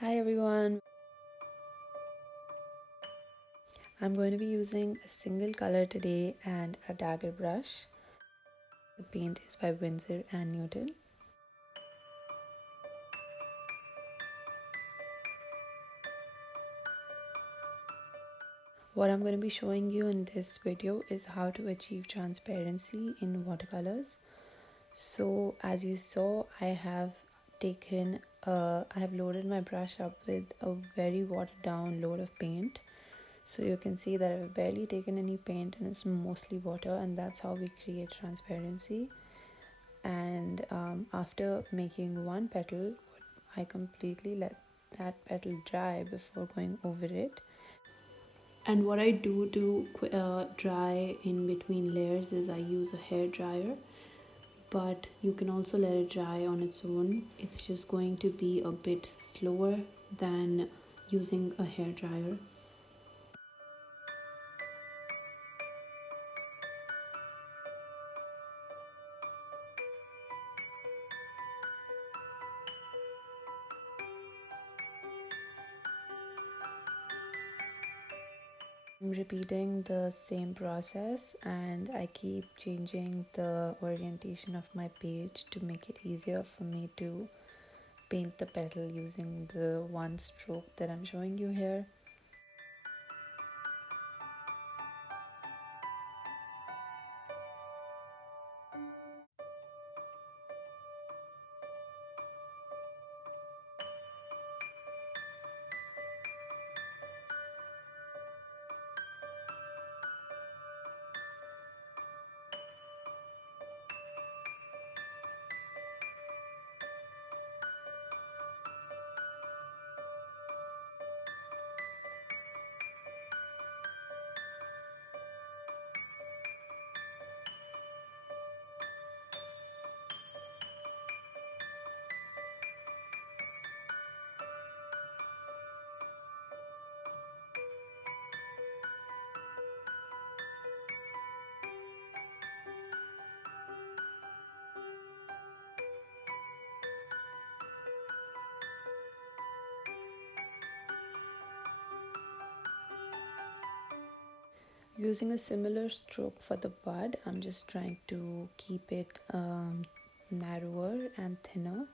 Hi everyone, I'm going to be using a single color today and a dagger brush. The paint is by Winsor and Newton. What I'm going to be showing you in this video is how to achieve transparency in watercolors. So as you saw, I have loaded my brush up with a very watered down load of paint. So you can see that I've barely taken any paint and it's mostly water, and that's how we create transparency. And after making one petal, I completely let that petal dry before going over it. And what I do to dry in between layers is I use a hair dryer, but you can also let it dry on its own. It's just going to be a bit slower than using a hair dryer. I'm repeating the same process and I keep changing the orientation of my page to make it easier for me to paint the petal using the one stroke that I'm showing you here. Using a similar stroke for the bud, I'm just trying to keep it narrower and thinner,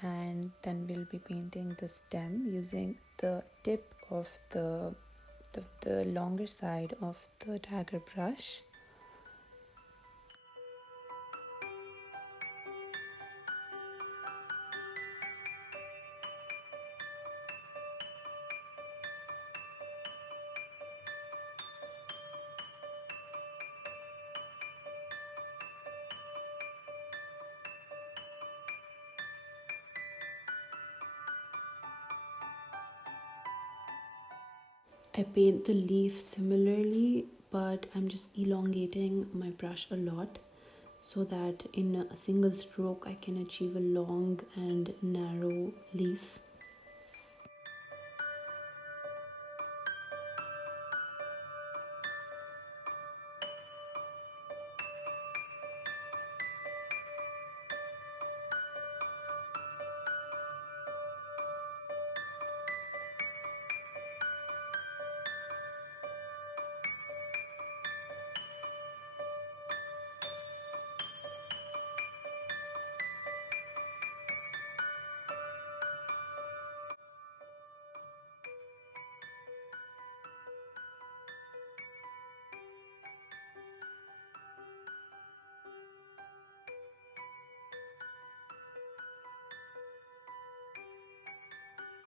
and then we'll be painting the stem using the tip of the longer side of the dagger brush. I paint the leaf similarly, but I'm just elongating my brush a lot so that in a single stroke I can achieve a long and narrow leaf.